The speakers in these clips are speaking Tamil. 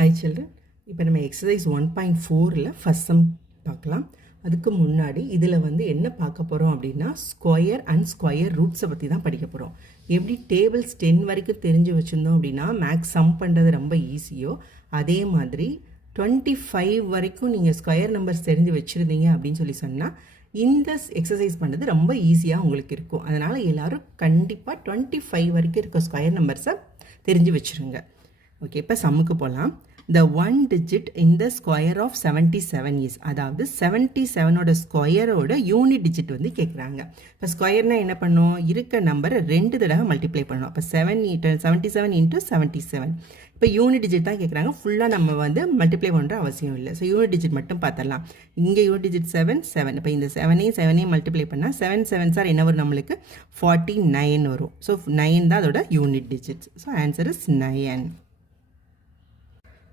Hi children, இப்போ நம்ம எக்ஸசைஸ் 1.4ல் ஃபர்ஸ்ட் சம் பார்க்கலாம். அதுக்கு முன்னாடி இதில் என்ன பார்க்க போகிறோம் அப்படின்னா ஸ்கொயர் அண்ட் ஸ்கொயர் ரூட்ஸை பற்றி தான் படிக்க போகிறோம். எப்படி டேபிள்ஸ் 10 வரைக்கும் தெரிஞ்சு வச்சுருந்தோம் அப்படின்னா மேக்ஸ் சம் பண்ணுறது ரொம்ப ஈஸியோ, அதே மாதிரி 25 வரைக்கும் நீங்கள் ஸ்கொயர் நம்பர்ஸ் தெரிஞ்சு வச்சுருந்தீங்க அப்படின்னு சொன்னால் இந்த எக்ஸசைஸ் பண்ணுறது ரொம்ப ஈஸியாக உங்களுக்கு இருக்கும். அதனால் எல்லோரும் கண்டிப்பாக 25 வரைக்கும் இருக்க ஸ்கொயர் நம்பர்ஸை தெரிஞ்சு வச்சுருங்க. ஓகே, இப்போ சம்முக்கு போகலாம். The one digit in the square of 77 is, அதாவது 77ஓட ஸ்கொயரோட யூனிட் டிஜிட் கேட்குறாங்க. இப்போ ஸ்கொயர்னா என்ன பண்ணும், இருக்க நம்பரை 2 தடவை மல்டிப்ளை பண்ணணும். அப்போ 77 இன்ட்டு 77. இப்போ யூனிட் டிஜிட் தான் கேட்குறாங்க, ஃபுல்லாக நம்ம மல்டிப்ளை பண்ணுற அவசியம் இல்லை. ஸோ யூனிட் டிஜிட் மட்டும் பார்த்துடலாம். இங்கே யூனிட் டிஜிட் 7. இப்போ இந்த 7ஐயும் மல்டிப்ளை பண்ணால் 7 7 சார் என்ன வரும், நம்மளுக்கு 49 வரும். ஸோ 9 தான் அதோட unit digits. So answer is 9.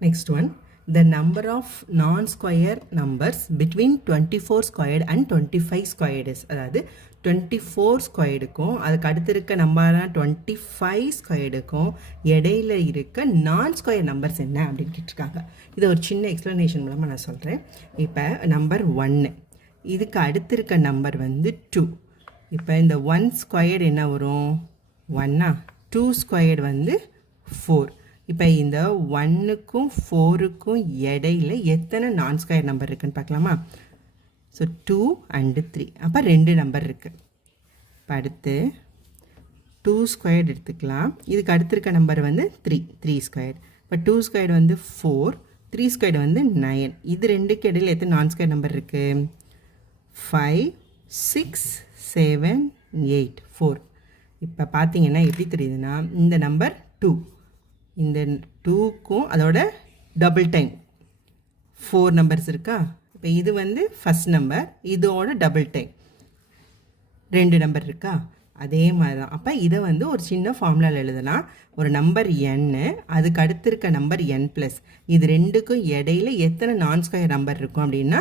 Next one, the number of non-square numbers between 24 squared and 25 squared is, அதாவது 24 ஸ்கொயர்டுக்கும் அதுக்கு அடுத்து இருக்க நம்பரான 25 ஸ்கொயர்டுக்கும் இடையில இருக்க நான் ஸ்கொயர் நம்பர்ஸ் என்ன அப்படின்னு கேட்டிருக்காங்க. இதை ஒரு சின்ன எக்ஸ்ப்ளனேஷன் மூலமாக நான் சொல்கிறேன். இப்போ நம்பர் 1, இதுக்கு அடுத்து இருக்க நம்பர் 2. இப்போ இந்த 1 ஸ்கொயர் என்ன வரும், 1, 2 ஸ்கொயர் 4. இப்போ இந்த 1க்கும் 4க்கும் இடையில எத்தனை நான் ஸ்கொயர் நம்பர் இருக்குன்னு பார்க்கலாமா. ஸோ 2 and 3, அப்போ 2 நம்பர் இருக்குது. இப்போ அடுத்து 2 ஸ்கொயர் எடுத்துக்கலாம். இதுக்கு அடுத்து இருக்க நம்பர் 3 ஸ்கொயர். இப்போ 2 ஸ்கொயர் 4, 3 ஸ்கொயர் 9. இது ரெண்டுக்கு இடையில எத்தனை நான் ஸ்கொயர் நம்பர் இருக்குது, 5 6 7 8 4. இப்போ பார்த்தீங்கன்னா எப்படி தெரியுதுன்னா, இந்த நம்பர் 2, இந்த 2க்கும் அதோட டபுள் டைம் 4 நம்பர்ஸ் இருக்கா. இப்போ இது ஃபஸ்ட் நம்பர், இதோட டபுள் டைம் 2 நம்பர் இருக்கா. அதே மாதிரி தான். அப்போ இதை ஒரு சின்ன ஃபார்முலாவில் எழுதலாம். ஒரு நம்பர் n, அதுக்கு அடுத்து இருக்க நம்பர் n+, இது ரெண்டுக்கும் இடையில எத்தனை நான் ஸ்கொயர் நம்பர் இருக்கும் அப்படின்னா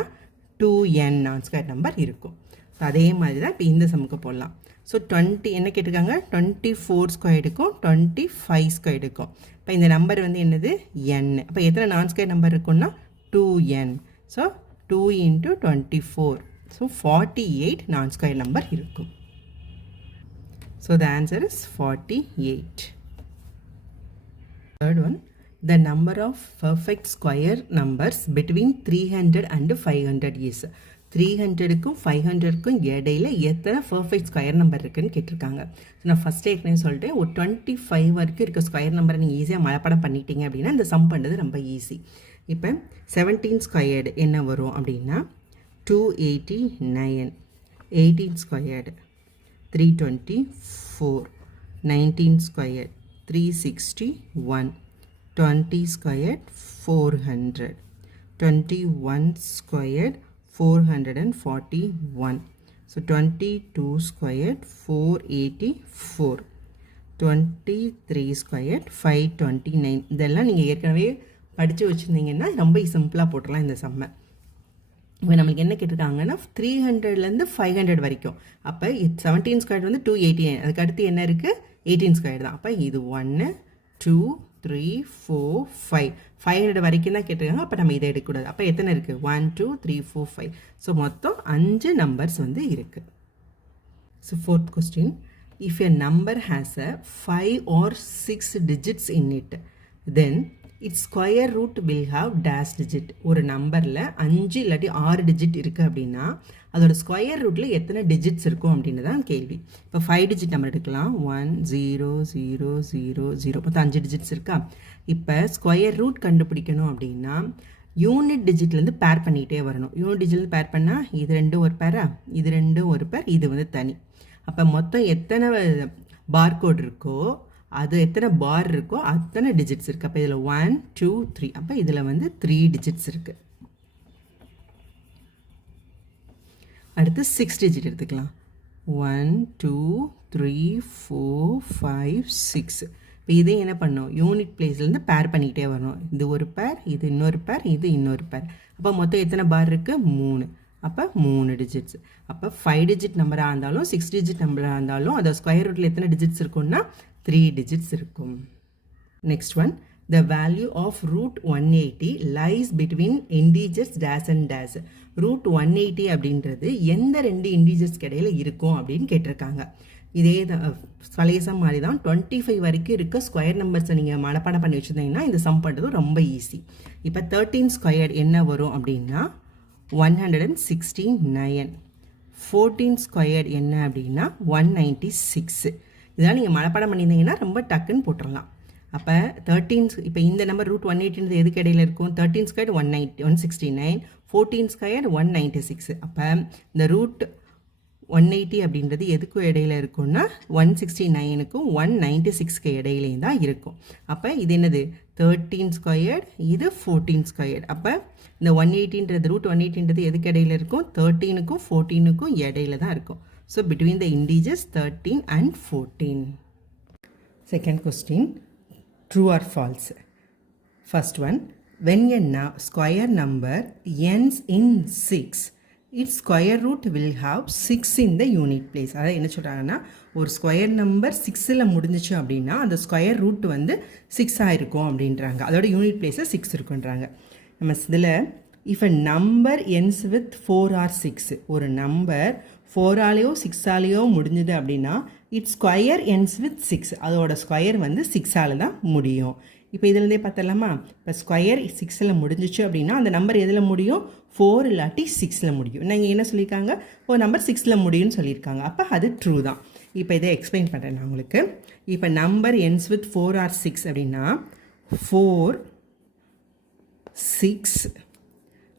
2n நான் ஸ்கொயர் நம்பர் இருக்கும். ஸோ அதே மாதிரி தான் இப்போ இந்த சமுக்கு போடலாம். ஸோ 20 என்ன கேட்டிருக்காங்க, 24 ஸ்கொயர்டுக்கும் 25 ஸ்கொயர்டுக்கும். இப்போ இந்த நம்பர் என்னது, n. அப்போ எத்தனை நான் ஸ்கொயர் நம்பர் இருக்குன்னா 2n. ஸோ 2 × 24, ஸோ 48 நான் ஸ்கொயர் நம்பர் இருக்கும். So the answer is 48. Third one, the number of perfect square numbers between 300 and 500 is. 300க்கும் 500க்கும் இடையில எத்தனை பர்ஃபெக்ட் ஸ்கொயர் நம்பர் இருக்குன்னு கேட்டிருக்காங்க. ஸோ நான் ஃபஸ்ட்டே ஏற்கனவே சொல்லிட்டேன், ஒரு 25 வரைக்கும் இருக்க ஸ்கொயர் நம்பரை நீங்கள் ஈஸியாக மனப்பாடம் பண்ணிட்டீங்க அப்படின்னா இந்த சம் பண்ணுறது ரொம்ப ஈஸி. இப்போ 17 ஸ்கொயர்டு என்ன வரும் அப்படின்னா 289, 18 squared 324, 19 square 361, 20 square 400, 21 square 441. So 22 squared 484, 23 squared 529. இதெல்லாம் நீங்கள் ஏற்கனவே படித்து வச்சுருந்தீங்கன்னா ரொம்ப சிம்பிளாக போட்டுடலாம் இந்த சம்மை. இப்போ நம்மளுக்கு என்ன கேட்டிருக்காங்கன்னா 300லேருந்து 500 வரைக்கும். அப்போ 17 ஸ்கொயர் 289, அதுக்கு அடுத்து என்ன இருக்குது, 18 ஸ்கொயர் தான். அப்போ இது 1 2 3 4 5, 500 வரைக்கும் தான் கேட்டிருக்காங்க. அப்போ நம்ம இதை எடுக்கக்கூடாது. அப்போ எத்தனை இருக்குது, 1 2 3 4 5. ஸோ மொத்தம் 5 நம்பர்ஸ் இருக்குது. So 4th question, if a number has a 5 or 6 digits in it, then its square root will have dash digit. ஒரு நம்பரில் 5 இல்லாட்டி 6 டிஜிட் இருக்குது அப்படின்னா அதோட ஸ்கொயர் ரூட்டில் எத்தனை டிஜிட்ஸ் இருக்கும் அப்படின்னு தான் கேள்வி. இப்போ 5 டிஜிட் நம்பர் எடுக்கலாம், 1 0 0 0 0, மொத்தம் 5 டிஜிட்ஸ் இருக்கா. இப்போ ஸ்கொயர் ரூட் கண்டுபிடிக்கணும் அப்படின்னா யூனிட் டிஜிட்லேருந்து பேர் பண்ணிகிட்டே வரணும். யூனிட் டிஜிட்லேருந்து பேர் பண்ணால் இது 2 ஒரு பேரா, இது 2 ஒரு பேர், இது தனி. அப்போ மொத்தம் எத்தனை பார்கோட் இருக்கோ, அது எத்தனை பார் இருக்கோ அத்தனை டிஜிட்ஸ் இருக்குது. அப்போ இதில் 1 2 3, அப்போ இதில் 3 டிஜிட்ஸ் இருக்குது. அடுத்து 6 டிஜிட் எடுத்துக்கலாம், 1 2 3 4 5 6. இப்போ இதே என்ன பண்ணோம், யூனிட் பிளேஸ்லேருந்து பேர் பண்ணிக்கிட்டே வரணும். இது ஒரு பேர், இது இன்னொரு பேர், இது இன்னொரு பேர். அப்போ மொத்தம் எத்தனை பார் இருக்குது, 3. அப்போ 3 டிஜிட்ஸ். அப்போ 5 டிஜிட் நம்பராக இருந்தாலும் 6 டிஜிட் நம்பராக இருந்தாலும் அதை ஸ்கொயர் ரூட்டில் எத்தனை டிஜிட்ஸ் இருக்கும்னா 3 digits இருக்கும். Next one, the value of root 180 lies between integers dash and dash. root 180 அப்படின்றது எந்த ரெண்டு இன்டிஜர்ஸ்க்கு இடையில இருக்கும் அப்படின்னு கேட்டிருக்காங்க. இதே பழையசம் மாதிரி தான் 25 வரைக்கும் இருக்க ஸ்கொயர் நம்பர்ஸை நீங்கள் மனப்பாடம் பண்ணி வச்சுருந்தீங்கன்னா இந்த சம் பண்ணுறது ரொம்ப ஈஸி. இப்போ 13 ஸ்கொயர் என்ன வரும் அப்படின்னா 169. 14 ஸ்கொயர் என்ன அப்படின்னா 196. இதெல்லாம் நீங்கள் மனப்பாடம் பண்ணியிருந்தீங்கன்னா ரொம்ப டக்குன்னு போட்டுடலாம். அப்போ 13 இப்போ இந்த நம்பர் ரூட் 180 எதுக்கு இடையில இருக்கும்? 13 ஸ்கொயர் 169, 14 ஸ்கொயர் 196. அப்போ இந்த ரூட் 180 அப்படின்றது எதுக்கும் இடையில இருக்கும்னா 169க்கும் 196க்கு இடையிலையும் தான் இருக்கும். அப்போ இது என்னது? 13 ஸ்கொயர், இது 14 ஸ்கொயர். அப்போ இந்த 180ன்றது ரூட் 180ன்றது எதுக்கு இடையில இருக்கும்? 13க்கும் 14க்கும் இடையில தான் இருக்கும். So between the integers 13 and 14. Second question, true or false? First one, when a square number ends in 6, its square root will have 6 in the unit place. அதாவது என்ன சொல்கிறாங்கன்னா, ஒரு ஸ்கொயர் நம்பர் 6ல் முடிஞ்சிச்சு அப்படின்னா அந்த ஸ்கொயர் ரூட் வந்து 6 இருக்கும் அப்படின்றாங்க. அதோட யூனிட் பிளேஸில் 6 இருக்குன்றாங்க. நம்ம இதில் if a number ends with 4 or 6, ஒரு நம்பர் 4ஆலேயோ 6ஆலேயோ முடிஞ்சுது அப்படின்னா இட் ஸ்கொயர் ends with 6, அதோட ஸ்கொயர் வந்து 6ஆல் தான் முடியும். இப்போ இதுலேருந்தே பார்த்தலாமா? இப்போ ஸ்கொயர் 6ல் முடிஞ்சிச்சு அப்படின்னா அந்த நம்பர் எதில் முடியும்? 4 இல்லாட்டி 6ல் முடியும். நீங்கள் என்ன சொல்லியிருக்காங்க? ஒரு நம்பர் 6ல் முடியும்னு சொல்லியிருக்காங்க. அப்போ அது ட்ரூ தான். இப்போ இதை எக்ஸ்பிளைன் பண்ணுறேன் நான் உங்களுக்கு. இப்போ நம்பர் ends with 4 or 6 அப்படின்னா 4, 6,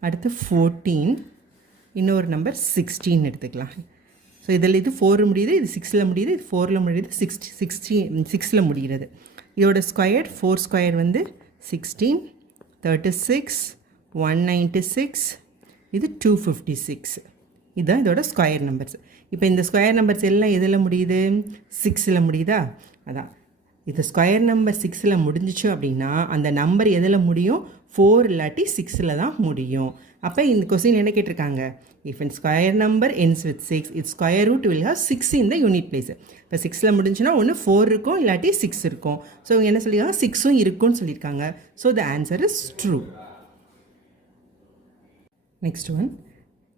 அடுத்து 14, இன்னொரு நம்பர் 16 எடுத்துக்கலாம். ஸோ இதில் இது 4 முடியுது, இது 6ல் முடியுது, இது 4ல் முடியுது, 6ல் முடிகிறது. இதோட ஸ்கொயர் 4 ஸ்கொயர் வந்து 16, 36, 196, இது 256. இதுதான் இதோட ஸ்கொயர் நம்பர்ஸ். இப்போ இந்த ஸ்கொயர் நம்பர்ஸ் எல்லாம் எதில் முடியுது? 6ல் முடியுதா? அதான் இது ஸ்கொயர் நம்பர் 6ல் முடிஞ்சிச்சு அப்படின்னா அந்த நம்பர் எதில் முடியும்? 4 இல்லாட்டி 6ல் தான் முடியும். அப்போ இந்த கொஸ்டின் என்ன கேட்டிருக்காங்க? If a square number ends with 6, its square root will have 6 in the unit place. இப்போ 6ல் முடிஞ்சுன்னா ஒன்று 4 இருக்கும், இல்லாட்டி 6 இருக்கும். ஸோ இவங்க என்ன சொல்லியிருக்காங்க? 6ம் இருக்கும்னு சொல்லியிருக்காங்க. So the answer is true. Next one,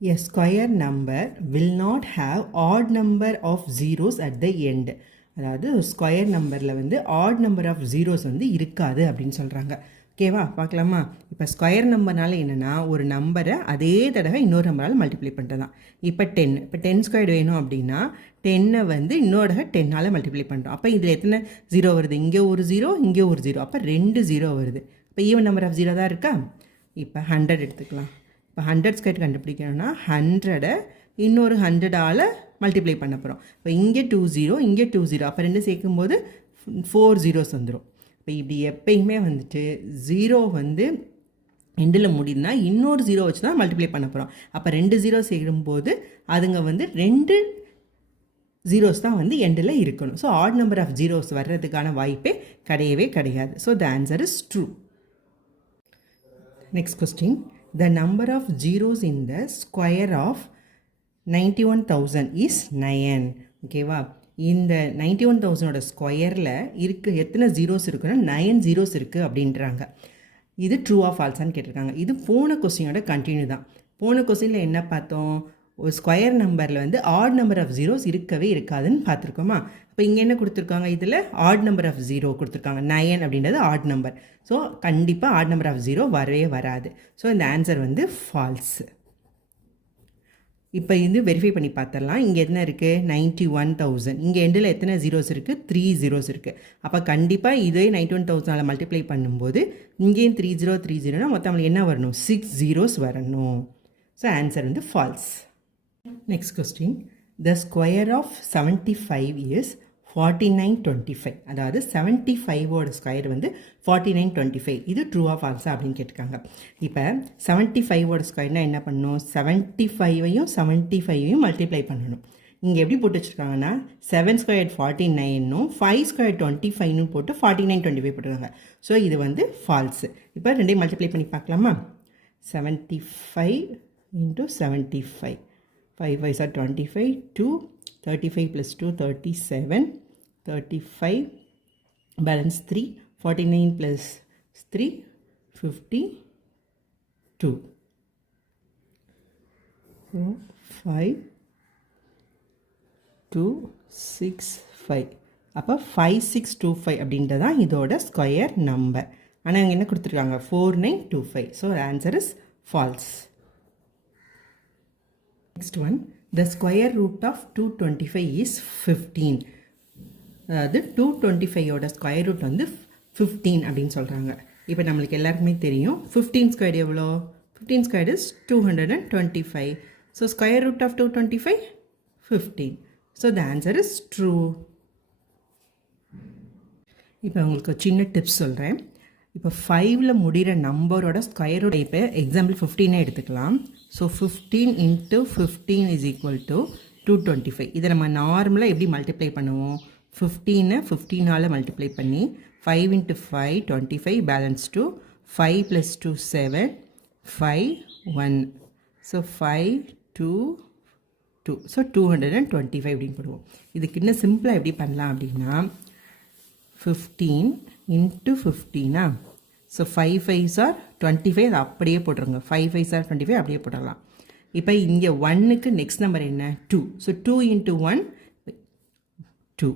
a square number will not have odd number of zeros at the end. அதாவது ஸ்கொயர் நம்பரில் வந்து ஆட் நம்பர் ஆஃப் ஜீரோஸ் வந்து இருக்காது அப்படின்னு சொல்கிறாங்க. ஓகேவா? பார்க்கலாமா? இப்போ ஸ்கொயர் நம்பர்னால என்னென்னா ஒரு நம்பரை அதே தடவை இன்னொரு நம்பரால் மல்டிப்ளை பண்ணுறது தான். இப்போ 10, இப்போ 10 ஸ்கொயர் வேணும் அப்படின்னா 10 வந்து இன்னொரு 10ஆல் மல்டிப்ளை பண்ணுறோம். அப்போ இதில் எத்தனை 0 வருது? இங்கே ஒரு 0, இங்கே ஒரு 0. அப்போ 2 0 வருது. இப்போ ஈவன் நம்பர் ஆஃப் 0 தான் இருக்கா? இப்போ 100 எடுத்துக்கலாம். இப்போ 100 ஸ்கொயர் கண்டுபிடிக்கணும்னா 100 இன்னொரு 100ஆல் மல்டிப்ளை பண்ண போகிறோம். இப்போ இங்கே 2 0, இங்கே 2 0. அப்போ 2 சேர்க்கும்போது 4 zeros வந்துடும். இப்போ இப்படி எப்பயுமே வந்துட்டு 0 வந்து எண்டில் முடியுதுன்னா இன்னொரு 0 வச்சு தான் மல்டிப்ளை பண்ண போகிறோம். அப்போ 2 0 சேரும்போது அதுங்க வந்து 2 zeros தான் வந்து எண்டில் இருக்கணும். So odd number of zeros வர்றதுக்கான வாய்ப்பே கிடையவே கிடையாது. So the answer is true. Next question, the number of zeros in the square of 91,000 is 9. ஓகேவா? இந்த 91,000ஓட ஸ்கொயரில் எத்தனை ஜீரோஸ் இருக்குன்னா 9 zeros இருக்குது அப்படின்றாங்க. இது ட்ரூ ஆஃப் ஃபால்ஸான்னு கேட்டிருக்காங்க. இது போன கொஸ்டினோட கண்டினியூ தான். போன கொஸ்டினில் என்ன பார்த்தோம்? ஒரு ஸ்கொயர் நம்பரில் வந்து ஆட் நம்பர் ஆஃப் ஜீரோஸ் இருக்கவே இருக்காதுன்னு பார்த்துருக்கோமா? இப்போ இங்கே என்ன கொடுத்துருக்காங்க? இதில் ஆட் நம்பர் ஆஃப் 0 கொடுத்துருக்காங்க. 9 அப்படின்றது ஆட் நம்பர். ஸோ கண்டிப்பாக ஆட் நம்பர் ஆஃப் 0 வரவே வராது. ஸோ இந்த ஆன்சர் வந்து ஃபால்ஸ். இப்போ இது வெரிஃபை பண்ணி பார்த்துடலாம். இங்கே என்ன இருக்குது? 91,000. இங்கே எண்டில் எத்தனை ஜீரோஸ் இருக்குது? 3 zeros இருக்குது. அப்போ கண்டிப்பாக இதே 91,000ஆல் மல்டிப்ளை பண்ணும்போது இங்கேயும் 3030னா மொத்தம் என்ன வரணும்? 6 zeros வரணும். ஸோ ஆன்சர் வந்து false. Next question, the square of 75 is 4925. அதாவது 75ஓட ஸ்கொயர் வந்து 4925. இது ட்ரூ ஆஃப் ஃபால்ஸா அப்படின்னு கேட்டிருக்காங்க. இப்போ 75ஓட ஸ்கொயர்னால் என்ன பண்ணணும்? 75ஐயும் 75ஐயும் மல்டிப்ளை பண்ணணும். இங்கே எப்படி போட்டு வச்சுருக்காங்கன்னா 7 ஸ்கொயர் 49னும் 5 ஸ்கொயர் 25னு போட்டு 4925 போட்டுருக்காங்க. ஸோ இது வந்து ஃபால்ஸு. இப்போ ரெண்டையும் மல்டிப்ளை பண்ணி பார்க்கலாமா? 75 × 75. 5 5s are 25, 2, 35 plus 2, 37, 35, balance 3, 49 plus 352. So 5 2 6 5. அப்போ 5625 அப்படின்றது தான் இதோட ஸ்கொயர் நம்பர். ஆனால் அங்கே என்ன கொடுத்துருக்காங்க 4925. So answer is false. Next one, the square root of 225 is 15. அதாவது 225ஓட ஸ்கொயர் ரூட் வந்து 15 அப்படின்னு சொல்கிறாங்க. இப்போ நம்மளுக்கு எல்லாருக்குமே தெரியும் 15 ஸ்கொயர் எவ்வளோ? 15 square is 225. So square root of 225 15. So the answer is true. இப்போ உங்களுக்கு சின்ன டிப்ஸ் சொல்கிறேன். இப்போ 5ல் முடிகிற நம்பரோட ஸ்கொயர் ரூட் இப்போ எக்ஸாம்பிள் 15 எடுத்துக்கலாம். So 15 into 15 is equal to 225. இதை நம்ம நார்மலாக எப்படி மல்டிப்ளை பண்ணுவோம்? 15 15ஆல் மல்டிப்ளை பண்ணி 5 இன்ட்டு 5 25 பேலன்ஸ் 2 5 + 2 7 5 1. ஸோ 5 2 2. ஸோ 225 அப்படின்னு போடுவோம். இதுக்கு இன்னும் சிம்பிளாக எப்படி பண்ணலாம் அப்படின்னா 15 இன்ட்டு 15. So 5 5s are 25. அதை அப்படியே போட்டுருங்க. 5 5s are 25 அப்படியே போட்டுடலாம். இப்போ இங்கே 1க்கு நெக்ஸ்ட் நம்பர் என்ன? 2. So 2 into 1 2.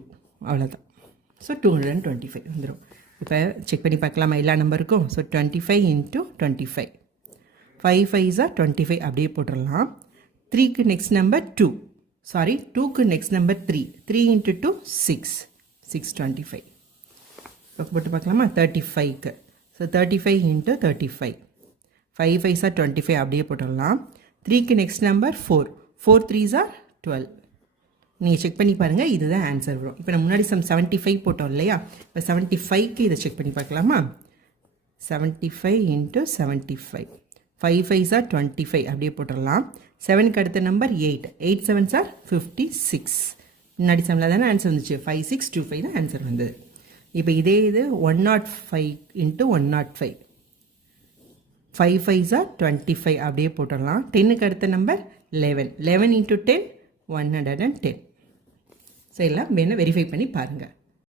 அவ்வளோதான். ஸோ 225 வந்துடும். இப்போ செக் பண்ணி பார்க்கலாமா எல்லா நம்பருக்கும்? So 25 into 25. 5 5s are 25 அப்படியே போட்டுடலாம். 3க்கு நெக்ஸ்ட் நம்பர் 2. சாரி 2க்கு நெக்ஸ்ட் நம்பர் 3. 3 இன்ட்டு 2 6. 625. இப்போ போட்டு பார்க்கலாமா 35க்கு? So 35 into 35. 5 5s are 25 அப்படியே போட்டுடலாம். 3க்கு நெக்ஸ்ட் நம்பர் 4. 4 3s are 12. நீங்கள் செக் பண்ணி பாருங்கள், இதுதான் ஆன்சர் வரும். இப்போ நம்ம முன்னாடி 75 போட்டோம் இல்லையா? இப்போ 75க்கு இதை செக் பண்ணி பார்க்கலாமா? 75 இன்ட்டு 75. 5 5s are 25 அப்படியே போட்டுடலாம். 7க்கு அடுத்த நம்பர் 8. 8 7s are 56. முன்னாடி சம்மில் தானே ஆன்சர் வந்துச்சு. 5625 தான் ஆன்சர் வந்தது. இப்போ இதே இது 105 இன்ட்டு 105. 5 5s are 25 அப்படியே போட்டுடலாம். 10க்கு அடுத்த நம்பர் 11. 11 இன்ட்டு 10 110. ஸோ எல்லாம் வேணும் வெரிஃபை பண்ணி பாருங்கள்.